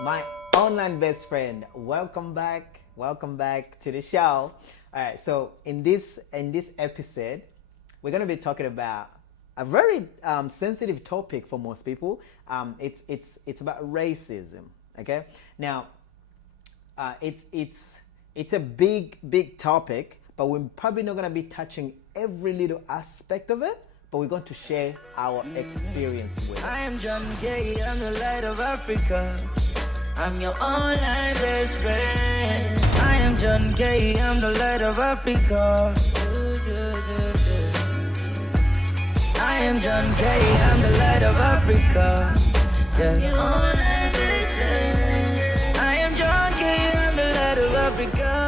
my online best friend. Welcome back. Welcome back to the show. All right. So in this episode, we're gonna be talking about a very sensitive topic for most people. It's about racism. Okay. Now, it's a big topic, but we're probably not gonna be touching every little aspect of it. But we're going to share our experience with it. I am John Kay, I'm the light of Africa. I'm your online best friend. I am John Kay, I'm the light of Africa. I am John Kay, I'm the light of Africa. I'm your online best friend. I am John Kay, I'm the light of Africa.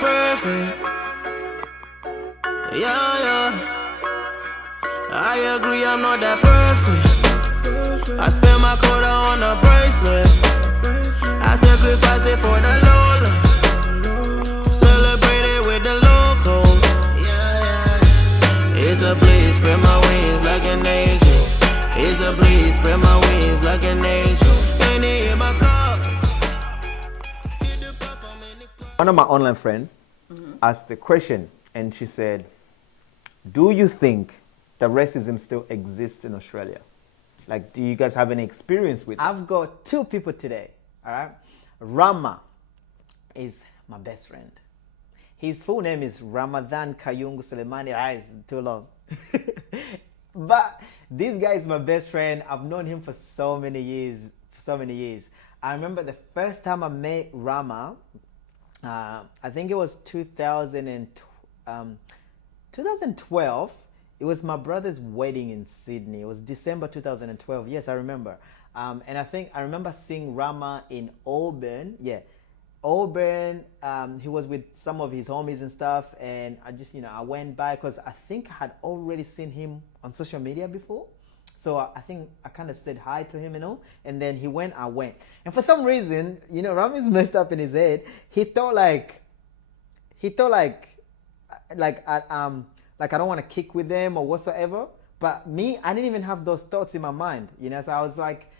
Perfect. Yeah. I agree, I'm not that perfect. I spent my quota on a bracelet. I sacrificed it for the Lola. Celebrated with the locals. Yeah. It's a please, spread my wings like an angel. It's a please, spread my wings like an angel. Ain't it in my car? One of my online friends asked the question, and she said, do you think that racism still exists in Australia? Like, do you guys have any experience with it? I've got two people today, all right? Rama is my best friend. His full name is Ramadan Kayungu Selemani. It's too long. But this guy is my best friend. I've known him for so many years. I remember the first time I met Rama, I think it was 2012. It was my brother's wedding in Sydney. It was December 2012. Yes, I remember. And I think I remember seeing Rama in Auburn. Yeah, Auburn. He was with some of his homies and stuff. And I just, I went by because I think I had already seen him on social media before. So I think I kind of said hi to him, and then he went, I went. And for some reason, Rami's messed up in his head. He thought like I don't want to kick with them or whatsoever. But me, I didn't even have those thoughts in my mind, So I was like,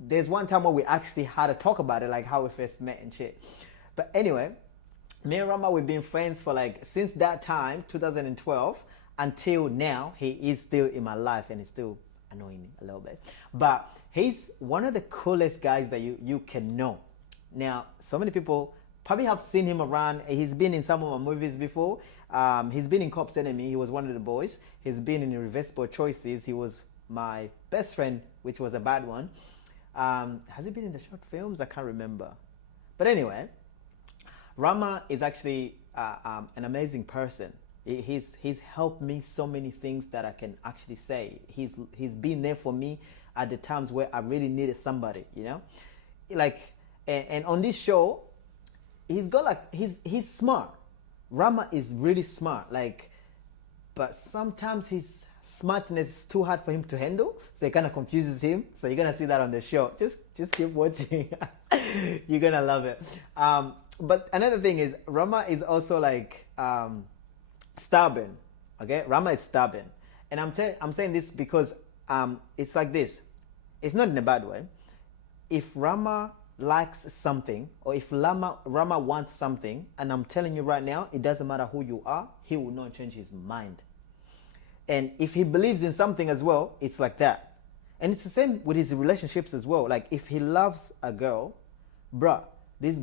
there's one time where we actually had a talk about it, like how we first met and shit. But anyway, me and Rama, we've been friends for since that time, 2012, until now. He is still in my life and he's still annoying me a little bit, but he's one of the coolest guys that you can know. Now, so many people probably have seen him around. He's been in some of my movies before. He's been in Cop's Enemy. He was one of the boys. He's been in Reversible Choices. He was my best friend, which was a bad one. Has he been in the short films? I can't remember. But anyway, Rama is actually an amazing person. He's helped me so many things that I can actually say. He's been there for me at the times where I really needed somebody, and on this show, he's smart. Rama is really smart, but sometimes his smartness is too hard for him to handle, so it kind of confuses him. So you're gonna see that on the show. Just keep watching. You're gonna love it. But another thing is, Rama is also stubborn. Okay, Rama is stubborn, and I'm saying this because it's like this. It's not in a bad way. If Rama likes something, or if Rama wants something, and I'm telling you right now, it doesn't matter who you are, he will not change his mind. And if he believes in something as well, it's like that. And it's the same with his relationships as well. Like if he loves a girl, bruh, this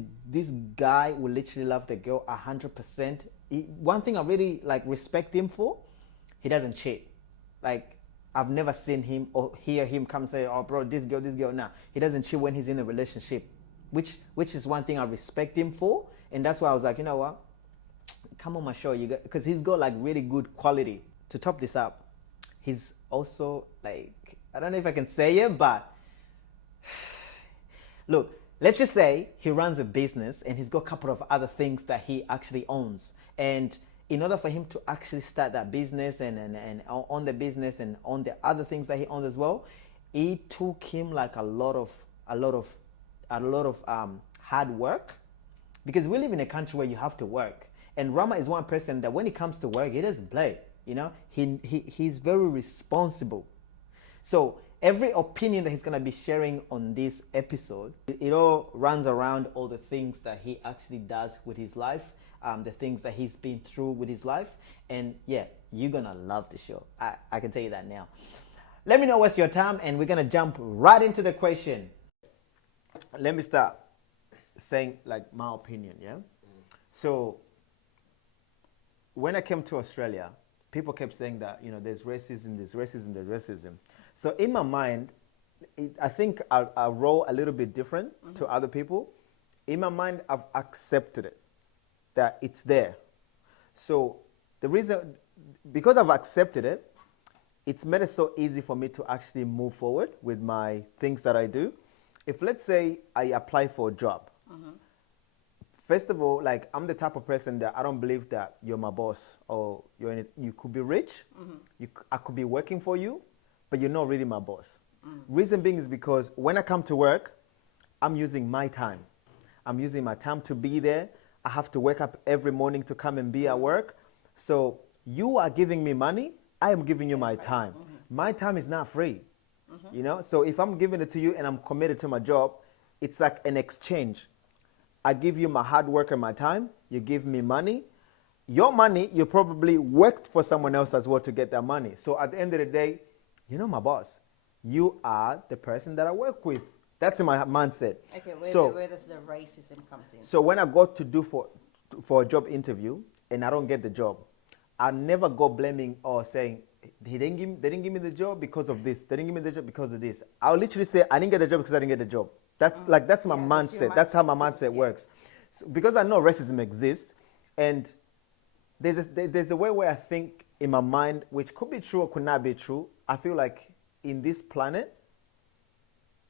guy will literally love the girl 100%. One thing I really respect him for, he doesn't cheat. I've never seen him or hear him come say, oh bro, this girl, nah. He doesn't cheat when he's in a relationship, which is one thing I respect him for. And that's why I was like, you know what, come on my show, because he's got really good quality. To top this up, he's also I don't know if I can say it, but look, let's just say he runs a business and he's got a couple of other things that he actually owns. And in order for him to actually start that business and own the business and own the other things that he owns as well, it took him a lot of a lot of hard work, because we live in a country where you have to work. And Rama is one person that when it comes to work, he doesn't play. He's very responsible. So every opinion that he's going to be sharing on this episode, it all runs around all the things that he actually does with his life, the things that he's been through with his life. And yeah, you're going to love the show. I can tell you that now. Let me know what's your time, and we're going to jump right into the question. Let me start saying like my opinion, yeah? So when I came to Australia, people kept saying that, there's racism. So in my mind, I think I roll a little bit different to other people. In my mind, I've accepted it, that it's there. So the reason, because I've accepted it, it's made it so easy for me to actually move forward with my things that I do. If let's say I apply for a job, first of all, like I'm the type of person that I don't believe that you're my boss or you could be rich, I could be working for you, but you're not really my boss. Reason being is because when I come to work, I'm using my time. I'm using my time to be there. I have to wake up every morning to come and be at work. So you are giving me money, I am giving you my time. My time is not free. So if I'm giving it to you and I'm committed to my job, it's like an exchange. I give you my hard work and my time, you give me money. Your money, you probably worked for someone else as well to get that money. So at the end of the day, you're not my boss. You are the person that I work with. That's in my mindset. Okay, where does the racism comes in? So when I go to do for a job interview and I don't get the job, I never go blaming or saying, they didn't give me the job because of this. They didn't give me the job because of this. I'll literally say, I didn't get the job because I didn't get the job. That's my mindset. That's how my mindset works. So because I know racism exists, and there's a way where I think in my mind, which could be true or could not be true. I feel like in this planet,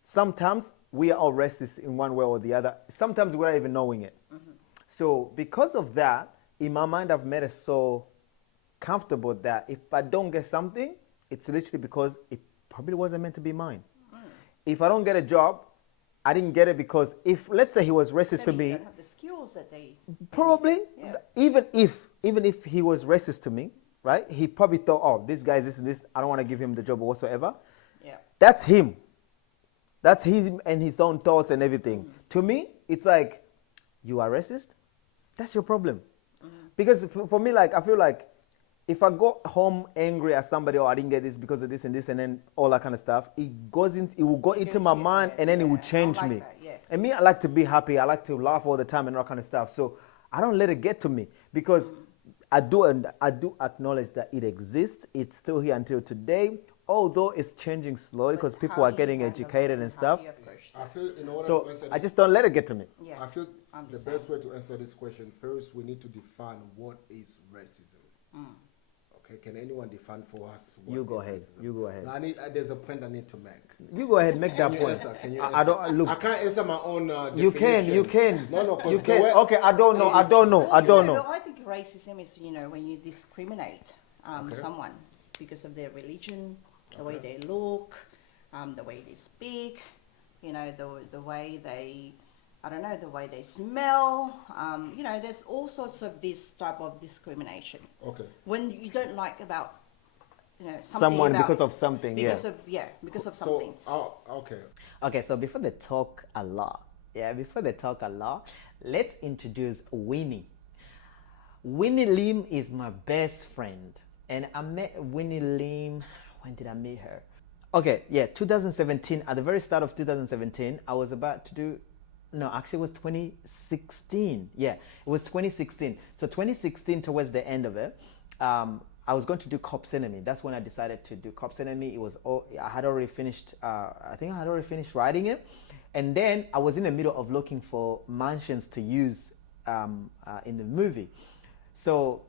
sometimes we are all racist in one way or the other. Sometimes we're not even knowing it. So because of that, in my mind, I've made it so comfortable that if I don't get something, it's literally because it probably wasn't meant to be mine. If I don't get a job, I didn't get it because if, let's say he was racist to me. You don't have the skills that they... Probably. Yeah. Even if he was racist to me, right? He probably thought, oh, this guy is this and this. I don't want to give him the job or whatsoever. Yeah. That's him. That's him and his own thoughts and everything. To me, it's like, you are racist? That's your problem. Because for me, like, I feel like if I go home angry at somebody, or I didn't get this because of this and this and then all that kind of stuff, it will go into my mind and then it will change me. That, yes. And me, I like to be happy. I like to laugh all the time and all that kind of stuff. So I don't let it get to me because I do acknowledge that it exists. It's still here until today, although it's changing slowly because people are getting educated and stuff. I feel in order So to answer I this, just don't let it get to me. Yeah. I feel the best way to answer this question, first we need to define what is racism. Okay, can anyone define for us what You is go ahead. racism? You go ahead. Now, there's a point I need to make. You go ahead, make that Can you point. answer? Can you I don't answer? look. I can't answer my own You definition. can. No, 'cause You the can. way- Okay, I don't know. I think racism is, when you discriminate someone because of their religion, the way they look, the way they speak, the way they, the way they smell. There's all sorts of this type of discrimination. Okay. When you don't like about, something Someone about because of something, because of something. So, okay. Okay, so before they talk a lot, let's introduce Winnie. Winnie Lim is my best friend. And I met Winnie Lim, when did I meet her? Okay, 2017, at the very start of 2017, I was about to do, no, actually it was 2016. Yeah, it was 2016. So 2016, towards the end of it, I was going to do Cops Enemy. That's when I decided to do Cops Enemy. It was I had already finished, I think I had already finished writing it. And then I was in the middle of looking for mansions to use in the movie. So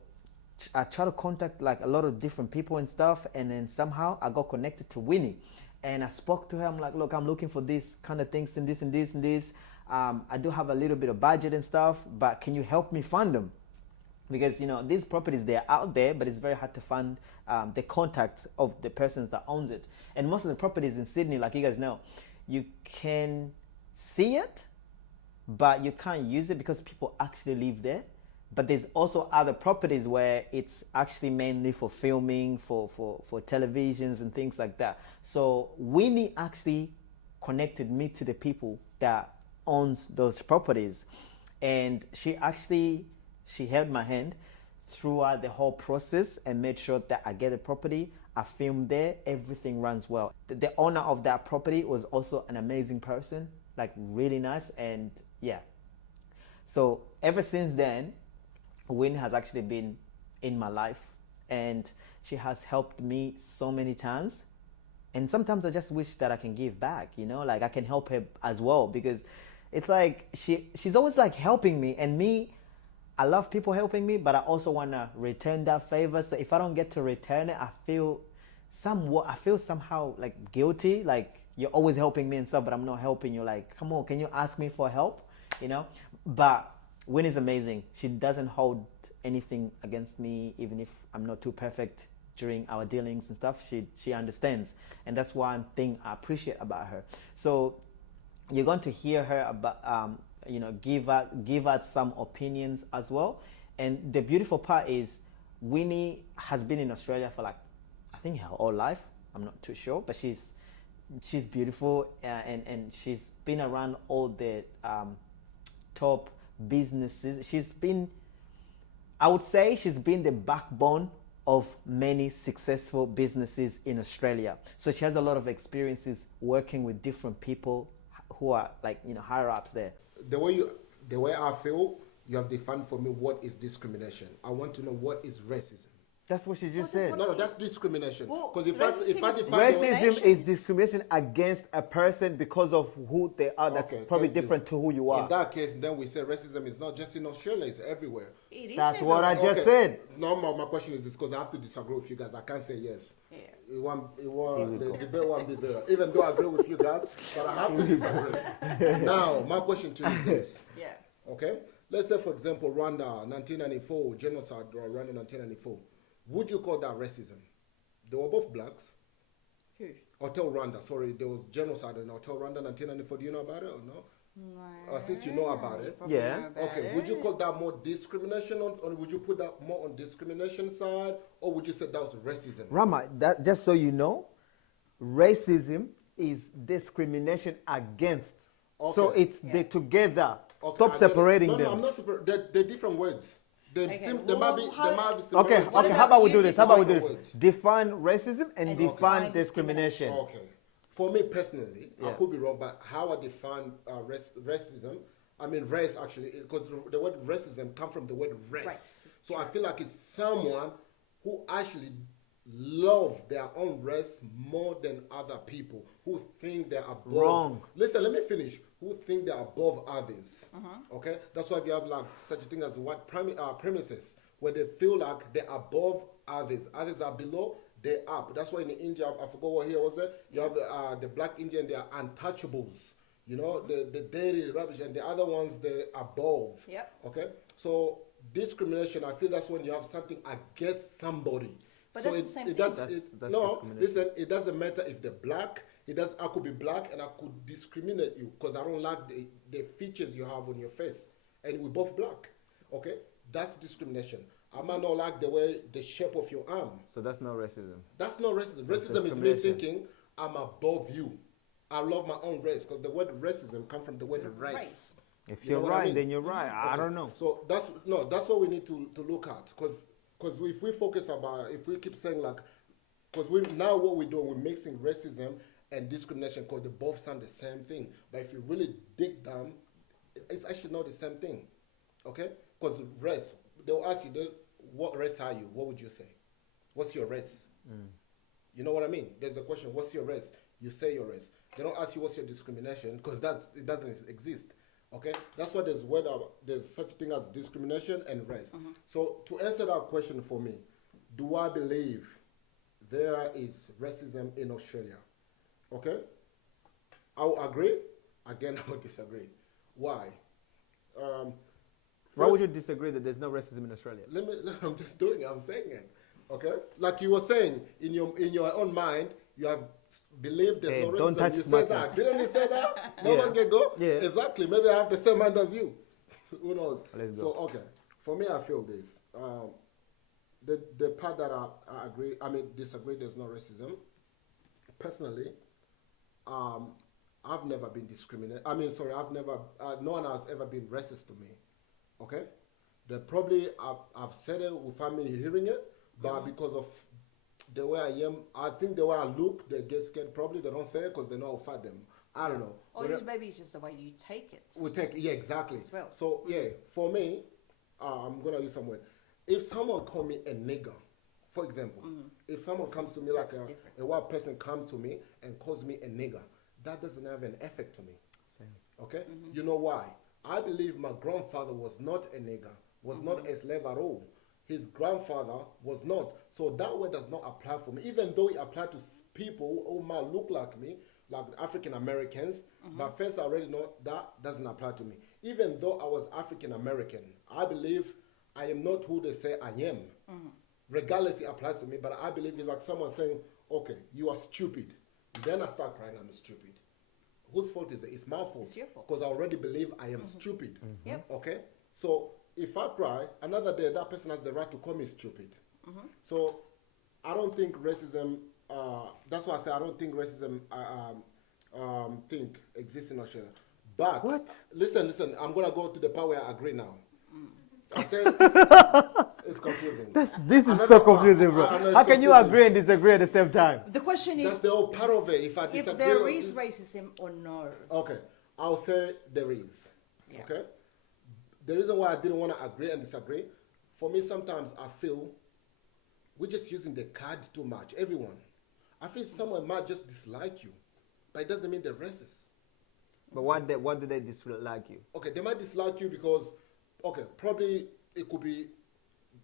I tried to contact like a lot of different people and stuff, and then somehow I got connected to Winnie. And I spoke to her, I'm like, look, I'm looking for this kind of things and this and this and this. I do have a little bit of budget and stuff, but can you help me fund them? Because, these properties, they're out there, but it's very hard to find the contacts of the persons that owns it. And most of the properties in Sydney, like you guys know, you can see it, but you can't use it because people actually live there. But there's also other properties where it's actually mainly for filming, for televisions and things like that. So Winnie actually connected me to the people that owns those properties, and she held my hand throughout the whole process and made sure that I get a property. I filmed there, everything runs well. The owner of that property was also an amazing person, like really nice, and yeah. So ever since then, Win has actually been in my life, and she has helped me so many times. And sometimes I just wish that I can give back, you know, like I can help her as well, because it's like she's always like helping me, and me, I love people helping me, but I also want to return that favor. So if I don't get to return it, I feel somehow like guilty, like you're always helping me and stuff, but I'm not helping you. Like, come on, can you ask me for help? You know? But Win is amazing. She doesn't hold anything against me, even if I'm not too perfect during our dealings and stuff. She understands, and that's one thing I appreciate about her. So you're going to hear her about give out some opinions as well. And the beautiful part is Winnie has been in Australia for like, I think her whole life. I'm not too sure, but she's beautiful, and she's been around all the top businesses. I would say she's been the backbone of many successful businesses in Australia. So she has a lot of experiences working with different people who are like, higher ups there. The way I feel, you have defined for me what is discrimination. I want to know what is racism. That's what she just said. No, that's discrimination. Because if I define racism is discrimination against a person because of who they are. That's probably different to who you are. In that case, then we say racism is not just in Australia; it's everywhere. It is That's everywhere. what I just said. No, my question is this, because I have to disagree with you guys. I can't say yes. Yeah. The debate won't be there, even though I agree with you guys, but I have to disagree. Now, my question to you is this. Yeah. Okay? Let's say, for example, Rwanda, 1994, genocide, or Rwanda, 1994. Would you call that racism? They were both blacks. Who? Hotel Rwanda, sorry, there was genocide in Hotel Rwanda, 1994. Do you know about it or no? No. Since you know about it. Yeah. Okay, would you call that more discrimination, or would you put that more on discrimination side, or would you say that was racism? Rama, that just so you know, racism is discrimination against. Okay. So it's they together. Okay, Stop separating them. No, I'm not separating. They're different words. They might be Okay, similarities. how about we do this? Different words. Define racism and define define discrimination. Okay. For me personally, I could be wrong, but how I define racism, I mean race actually, because the word racism comes from the word race. So I feel like it's someone who actually love their own race more than other people, who think they're above. Wrong. Listen, let me finish. Who think they're above others. Okay? That's why you have like such a thing as white premises, where they feel like they're above others. Others are below, they're up. That's why in India, I forgot what here was it. You have the black Indian, they are untouchables. You know, the dirty rubbish, and the other ones, they're above. Yep. Okay? So discrimination, I feel that's when you have something against somebody. But so that's the same thing. That's no, listen, it doesn't matter if they're black. I could be black and I could discriminate you because I don't like the features you have on your face. And we're both black. Okay? That's discrimination. I might not like the shape of your arm. So that's not racism. That's not racism. Racism is me thinking I'm above you. I love my own race, because the word racism comes from the word race. If you're right, then you're right. I don't know. So that's what we need to look at, because if we focus if we keep saying like, because now what we're doing, we're mixing racism and discrimination, because they both sound the same thing. But if you really dig down, it's actually not the same thing. Okay? Because race, they'll ask you, what race are you? What would you say? What's your race? You know what I mean? There's a question, what's your race? You say your race. They don't ask you what's your discrimination, because it doesn't exist. Okay? That's why there's such a thing as discrimination and race. So to answer that question for me, do I believe there is racism in Australia? Okay? I will agree. Again, I will disagree. Why? Why would you disagree that there's no racism in Australia? I'm just doing it. I'm saying it. Okay? Like you were saying, in your own mind, You have believed there's Hey, no don't racism. touch You said smarties. that. Didn't you say that? No Yeah. one can go? Yeah. Exactly. Maybe I have the same mind as you. Who knows? Let's So, go. okay. For me, I feel this. The part that I agree, disagree, there's no racism. Personally, I've never been discriminated. No one has ever been racist to me. Okay? They probably, I've said it without me hearing it, but because of the way I am, I think the way I look, they get scared. Probably they don't say it because they know I'll fight them. I don't know. Or maybe it's just the way you take it. We take, yeah, exactly. As well. So, yeah, for me, I'm going to use some word. If someone call me a nigger, for example, if someone comes to me like That's a different. white person comes to me and calls me a nigger, that doesn't have an effect to me. Same. Okay? You know why? I believe my grandfather was not a nigger, was not a slave at all. His grandfather was not. So that word does not apply for me, even though it applied to people who might look like me, like African Americans. But first, I already know that doesn't apply to me. Even though I was African American, I believe I am not who they say I am. Regardless, it applies to me, but I believe it's like someone saying, okay, you are stupid. Then I start crying, I'm stupid. Whose fault is it? It's my fault. It's your fault. Because I already believe I am stupid. Yep. Okay? So if I cry, another day that person has the right to call me stupid. So I don't think racism, that's why I say I don't think racism exists in Australia. But, What? listen, I'm going to go to the part where I agree now. I said, it's confusing. This is Another so part, confusing, bro. I know it's How can you confusing. agree and disagree at the same time? The question That's is the whole part of it. If I disagree if there on is this- racism or no. Okay, I'll say there is. Yeah. Okay? The reason why I didn't want to agree and disagree, for me, sometimes I feel we're just using the card too much. Everyone. I feel someone might just dislike you, but it doesn't mean they're racist. But what do they dislike you? Okay, they might dislike you because, okay, probably it could be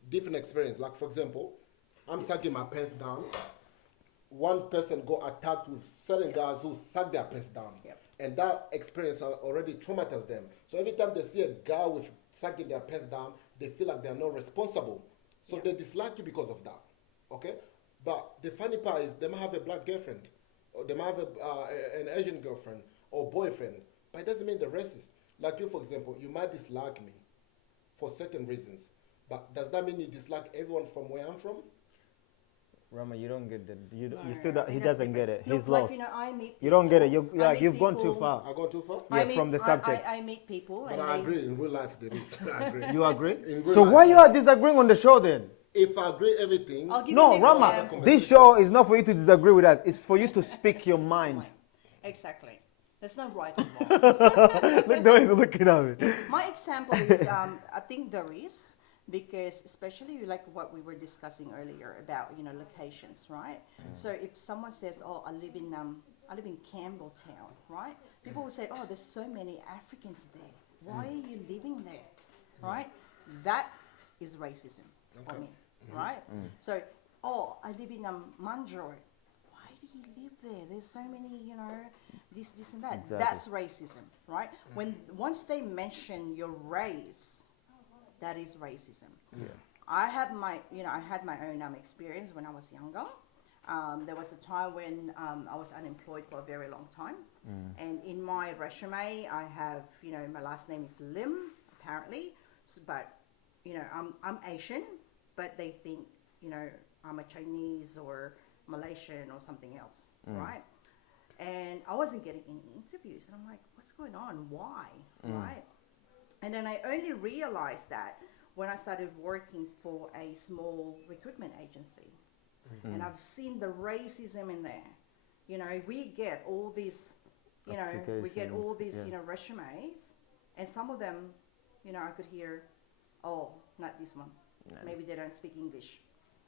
different experience. Like, for example, I'm sagging my pants down. One person got attacked with certain guys who sag their pants down. Yep. And that experience already traumatized them. So every time they see a guy with sagging their pants down, they feel like they're not responsible. So they dislike you because of that. Okay? But the funny part is they might have a black girlfriend, or they might have an Asian girlfriend or boyfriend, but it doesn't mean they're racist. Like you, for example, you might dislike me for certain reasons, but does that mean you dislike everyone from where I'm from? Rama, you don't get that. You No, still no, don't, I he think that's doesn't get it. different. He's Look, lost. Like, I meet You don't get it. people- You're I like meet you've gone too people- far. I gone too far? Yeah, from the subject. I meet people But and I they, agree, in real life there is. I agree. You agree? In real So life, why you yeah. are disagreeing on the show then? If I agree everything, I'll give No, you an Rama, example. this show is not for you to disagree with us. It's for you to speak your mind. Exactly. There's no right or wrong. Look the way he's looking at me. My example is, I think there is, because especially like what we were discussing earlier about, locations, right? So if someone says, oh, I live in Campbelltown, right? People will say, oh, there's so many Africans there. Why are you living there, right? That is racism for me, right? So, oh, I live in Mandurah. Why do you live there? There's so many, this and that. Exactly. That's racism, right? Once they mention your race, that is racism. Yeah. I had my own experience when I was younger. There was a time when I was unemployed for a very long time, and in my resume I have, my last name is Lim, apparently, but I'm Asian, but they think I'm a Chinese or Malaysian or something else, right? And I wasn't getting any interviews, and I'm like, what's going on? Why, right? And then I only realized that when I started working for a small recruitment agency. And I've seen the racism in there. We get all these, Applications, yeah. resumes, and some of them, I could hear, oh, not this one. Nice. Maybe they don't speak English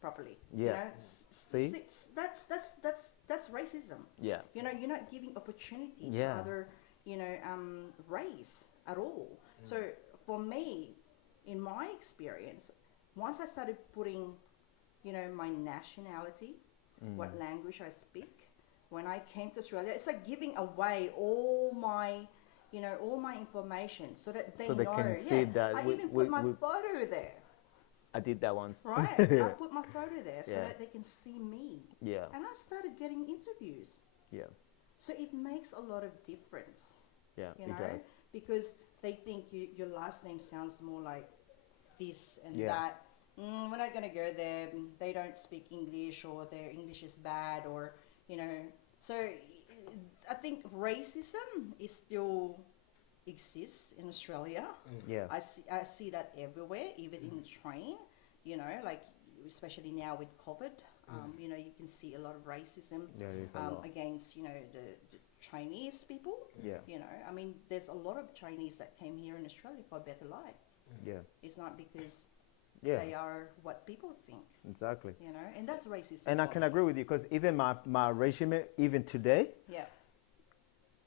properly. Yeah. See? That's racism. Yeah. You're not giving opportunity Yeah. to other, race at all. So for me, in my experience, once I started putting, my nationality, what language I speak, when I came to Australia, it's like giving away all my information so that they So they know. can see that I we- even we- put my we- photo there. I did that once. Right. I put my photo there so Yeah. that they can see me. Yeah. And I started getting interviews. Yeah. So it makes a lot of difference. Yeah. You It know, does. because they think your last name sounds more like this and Yeah. that. We're not going to go there. They don't speak English, or their English is bad, or, you know. So I think racism is still exists in Australia. Yeah. I see that everywhere, even in the train, you know, like especially now with COVID, you know, you can see a lot of racism There is a lot. against, you know, the Chinese people. Yeah. You know, I mean, there's a lot of Chinese that came here in Australia for a better life. Yeah. It's not because Yeah. they are what people think, Exactly. you know, and that's racism. And I for can me. agree with you because even my resume, even today, Yeah.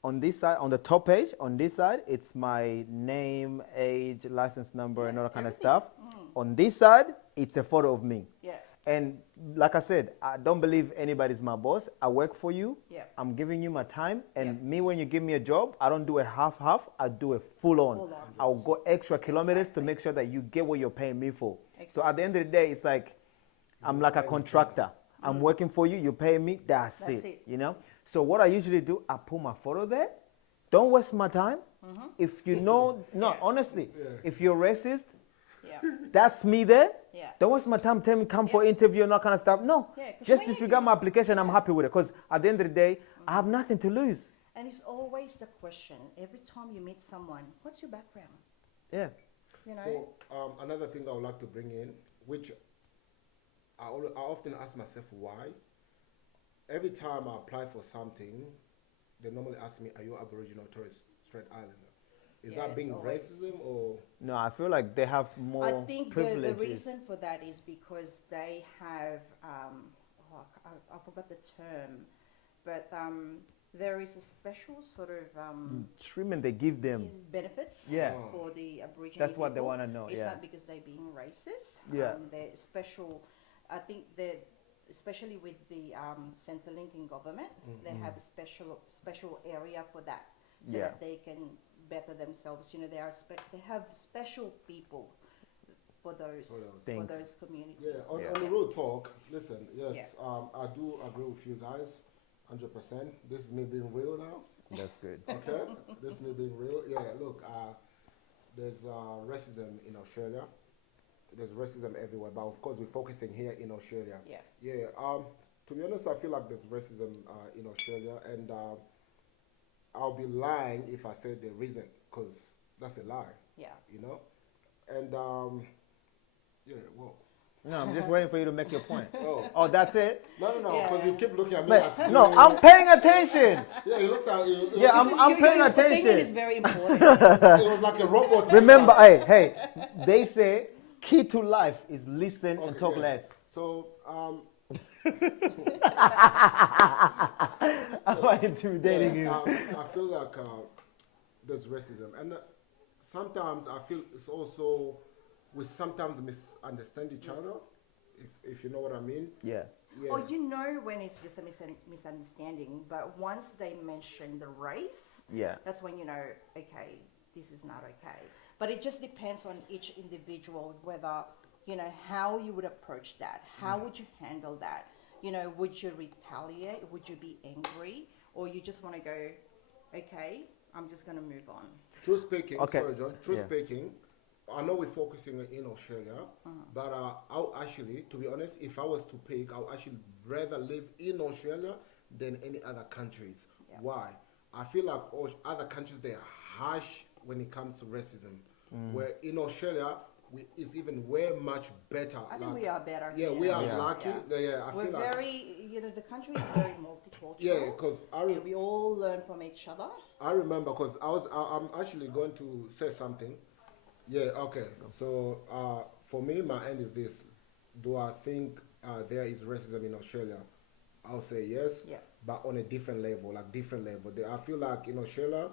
on this side, on the top page, on this side, it's my name, age, license number, and all that kind of everything. stuff. On this side, it's a photo of me. Yeah. And like I said, I don't believe anybody's my boss. I work for you. Yeah. I'm giving you my time. And Yeah. me, when you give me a job, I don't do a half-half. I do a full-on. Full-on. I'll go extra kilometers Exactly. to make sure that you get what you're paying me for. So Exactly. at the end of the day, it's like I'm like a contractor. I'm working for you. You pay me. That's That's it. it. You know. So what I usually do, I put my photo there. Don't waste my time. If you know, no, honestly, if you're racist, Yeah. that's me there. Yeah. Don't waste my time telling me come for interview and all kind of stuff. No, Yeah, 'cause just when you disregard my application. I'm happy with it because at the end of the day, I have nothing to lose. And it's always the question every time you meet someone, what's your background? Yeah, You know? So another thing I would like to bring in, which I often ask myself why. Every time I apply for something, they normally ask me, "Are you Aboriginal or Torres Strait Islander?" Is Yeah, that it's being always- racism or? no, I feel like they have more I think the privileges. reason for that is because they have, I forgot the term, but there is a special sort of Treatment they give them. benefits Yeah. for the Aboriginal That's what they people. wanna know, It's yeah. not because they're being racist. Yeah. They're special, I think that especially with the Centrelink government, they have a special area for that, so Yeah. that they can better themselves. You know, they have special people for those Things. communities. Yeah, on Yeah. the real talk, listen, yes, Yeah. I do agree with you guys, 100%. This is me being real now, That's good. okay? This is me being real. Yeah, look, there's racism in Australia. There's racism everywhere, but of course we're focusing here in Australia. Yeah. Yeah, to be honest, I feel like there's racism in Australia, and I'll be lying if I said there isn't, because that's a lie, Yeah. you know? And, yeah, well, No, I'm just waiting for you to make your point. oh, Oh, that's it. no, Yeah. because you keep looking at me But, like, no, I'm paying attention. yeah, you looked at you. Yeah, I'm paying Your opinion attention. is very important. It was like a robot. Remember, hey, they say key to life is listen and Okay, talk yeah. less. So, I'm not intimidating you. I feel like there's racism, and sometimes I feel it's also we sometimes misunderstand each other, if you know what I mean. Yeah. Yeah. Or you know when it's just a misunderstanding, but once they mention the race, Yeah. that's when you know, okay, this is not okay. But it just depends on each individual whether, you know, how you would approach that. How would you handle that? You know, would you retaliate? Would you be angry? Or you just want to go, okay, I'm just going to move on. True speaking, Okay. sorry, John. True Yeah. speaking, I know we're focusing in Australia, but I'll actually, to be honest, if I was to pick, I'll actually rather live in Australia than any other countries. Yeah. Why? I feel like other countries, they're harsh when it comes to racism. Where in Australia, it's even way much better. I think Like, we are better. yeah, here. we are Yeah. lucky. Yeah, I We're feel like, very, you know, the country is very multicultural. yeah, because and we all learn from each other. I remember because I'm actually going to say something. Yeah, okay. So for me, my end is this. Do I think there is racism in Australia? I'll say yes, Yeah. but on a different level, like different level. I feel like in Australia,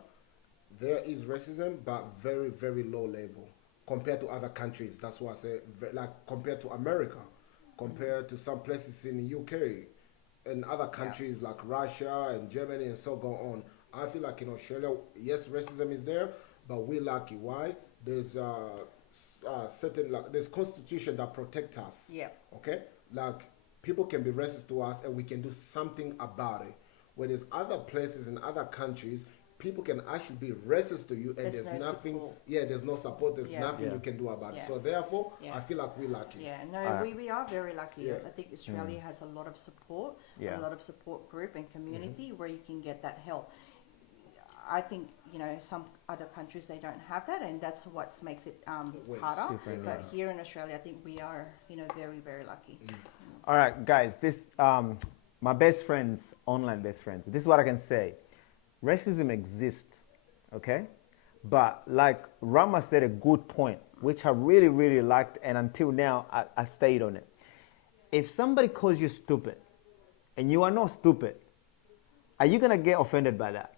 there is racism, but very, very low level compared to other countries. That's why I say, like compared to America, compared to some places in the UK, and other countries like Russia and Germany and so go on. I feel like in Australia, yes, racism is there, but we're lucky. Why? There's certain, like, there's constitution that protect us. Yeah. Okay, like people can be racist to us and we can do something about it. Where there's other places in other countries, people can actually be racist to you and there's no nothing. support. Yeah, there's no support. There's Yeah. nothing Yeah. you can do about it. Yeah. So therefore, Yeah. I feel like we're lucky. Yeah, no, we are very lucky. Yeah. I think Australia has a lot of support, Yeah. a lot of support group and community where you can get that help. I think, you know, some other countries, they don't have that, and that's what makes it West. harder. Different, But here in Australia, I think we are, you know, very, very lucky. All right, guys, this my best friends, online best friends. This is what I can say. Racism exists, okay? But like Rama said a good point, which I really, really liked, and until now, I stayed on it. If somebody calls you stupid, and you are not stupid, are you gonna get offended by that?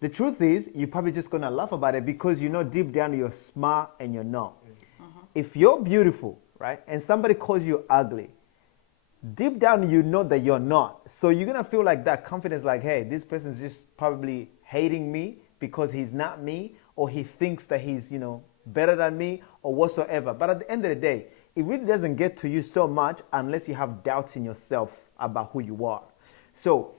The truth is, you're probably just gonna laugh about it because you know deep down you're smart and you're not. If you're beautiful, right, and somebody calls you ugly, deep down you know that you're not. So you're gonna feel like that confidence, like, hey, this person's just probably hating me because he's not me, or he thinks that he's, you know, better than me or whatsoever. But at the end of the day, it really doesn't get to you so much unless you have doubts in yourself about who you are. So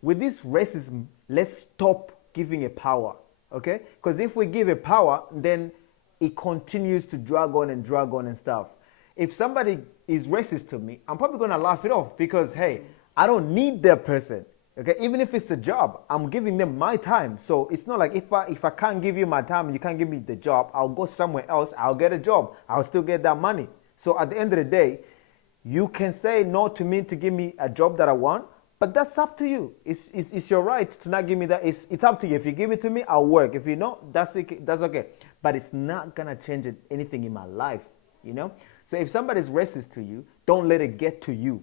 with this racism, let's stop giving it power, okay? Because if we give it power, then it continues to drag on and stuff. If somebody is racist to me, I'm probably gonna laugh it off because, hey, I don't need that person, okay? Even if it's a job, I'm giving them my time. So it's not like if I can't give you my time and you can't give me the job, I'll go somewhere else, I'll get a job, I'll still get that money. So at the end of the day, you can say no to me to give me a job that I want, but that's up to you. It's your right to not give me that. It's up to you. If you give it to me, I'll work. If you don't, that's okay. But it's not gonna change anything in my life, you know? So if somebody's racist to you, don't let it get to you.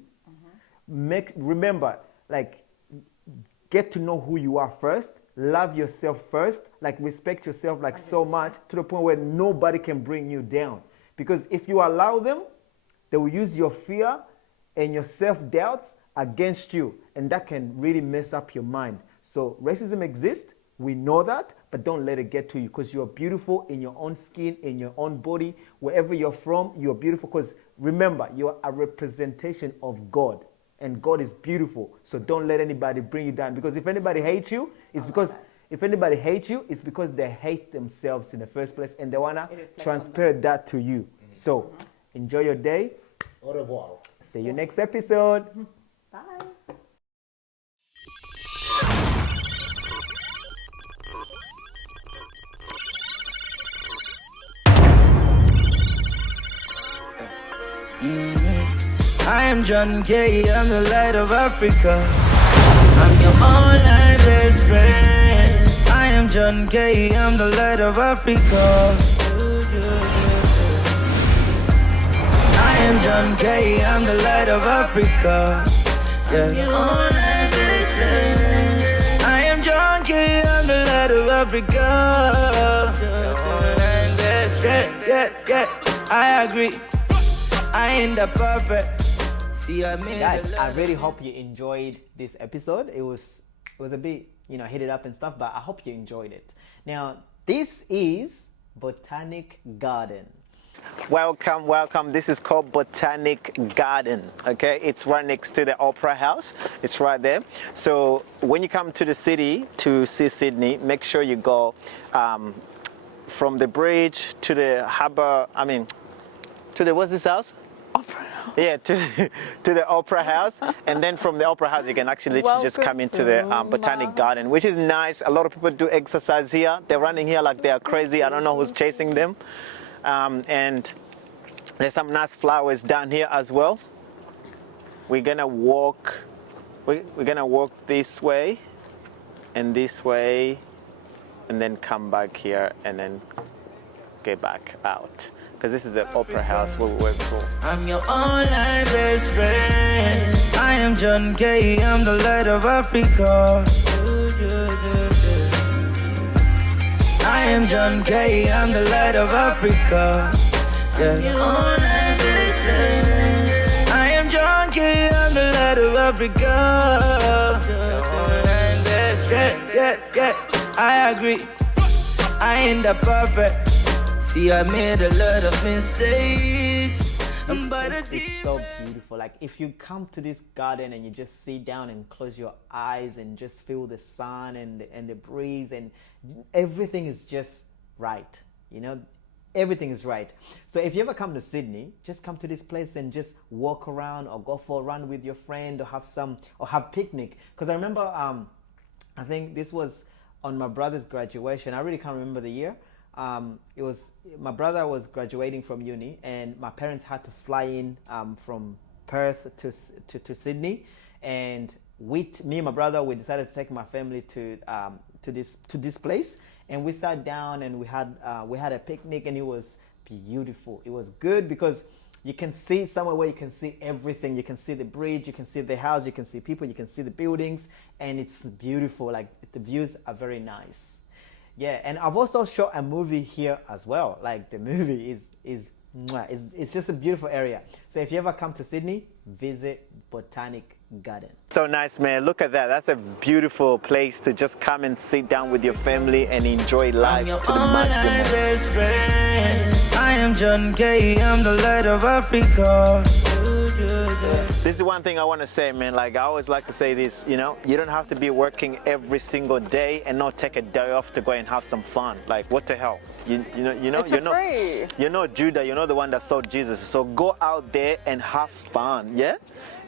Remember, like, get to know who you are first, love yourself first, like respect yourself like so much to the point where nobody can bring you down. Because if you allow them, they will use your fear and your self-doubts against you, and that can really mess up your mind. So racism exists, we know that, but don't let it get to you because you're beautiful in your own skin, in your own body, wherever you're from, you're beautiful because remember, you're a representation of God, and God is beautiful. So don't let anybody bring you down, because if anybody hates you, it's because they hate themselves in the first place and they wanna transfer that to you. So enjoy your day. Au revoir. See you next episode. Bye. I am John K, I'm the light of Africa. I'm your online best friend. I am John K, I'm the light of Africa. I am John K, I'm the light of Africa. Yeah. Your online best friend. I am John K, I'm the light of Africa. Your online best friend. Yeah, I agree. I ain't the perfect. See, I made Guys, I really hope you enjoyed this episode. It was a bit, heated up and stuff, but I hope you enjoyed it. Now, this is Botanic Garden. Welcome. This is called Botanic Garden, okay? It's right next to the Opera House. It's right there. So when you come to the city to see Sydney, make sure you go from the bridge to the harbour, to the, what's this house? Opera House. Yeah, to the Opera House, and then from the Opera House you can actually literally just come into the Botanic Garden, which is nice. A lot of people do exercise here. They're running here like they are crazy. I don't know who's chasing them. And there's some nice flowers down here as well. We're gonna walk. We're gonna walk this way, and then come back here, and then get back out. Because this is the Opera House where we work for. I'm your online best friend. I am John K, I'm the light of Africa. I am John K, I'm the light of Africa. Yeah. I'm your online best friend. I am John K, I'm the light of Africa. Your online best friend. Yeah, I agree. I ain't the perfect. See, I made a lot of mistakes, but I It's did. so beautiful. Like if you come to this garden and you just sit down and close your eyes and just feel the sun and the breeze, and everything is just right. You know, everything is right. So if you ever come to Sydney, just come to this place and just walk around or go for a run with your friend or have picnic. Because I remember, I think this was on my brother's graduation. I really can't remember the year. It was my brother was graduating from uni, and my parents had to fly in from Perth to Sydney, and me and my brother, we decided to take my family to this place, and we sat down and we had a picnic, and it was beautiful. It was good because you can see somewhere where you can see everything. You can see the bridge, you can see the house, you can see people, you can see the buildings, and it's beautiful. Like the views are very nice. Yeah, and I've also shot a movie here as well. Like the movie it's just a beautiful area. So if you ever come to Sydney, visit Botanic Garden. So nice, man. Look at that. That's a beautiful place to just come and sit down with your family and enjoy life I'm your to the online maximum. best friend. I am John K, I'm the light of Africa. This is one thing I want to say, man. Like I always like to say this, you know, you don't have to be working every single day and not take a day off to go and have some fun. Like what the hell? You know, It's for free. you're not Judah, you're not the one that saw Jesus. So go out there and have fun, yeah?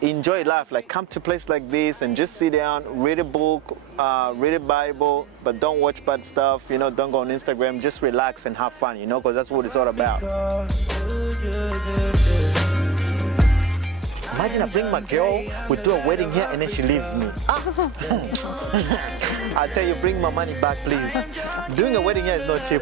Enjoy life. Like come to a place like this and just sit down, read a book, read a Bible, but don't watch bad stuff, you know, don't go on Instagram, just relax and have fun, you know, because that's what it's all about. Imagine I bring my girl, we do a wedding here and then she leaves me. I tell you, bring my money back, please. Doing a wedding here is not cheap.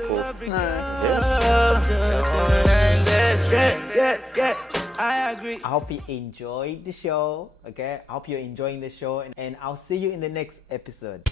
Yeah, I agree. I hope you enjoyed the show, okay? I hope you're enjoying the show, and I'll see you in the next episode.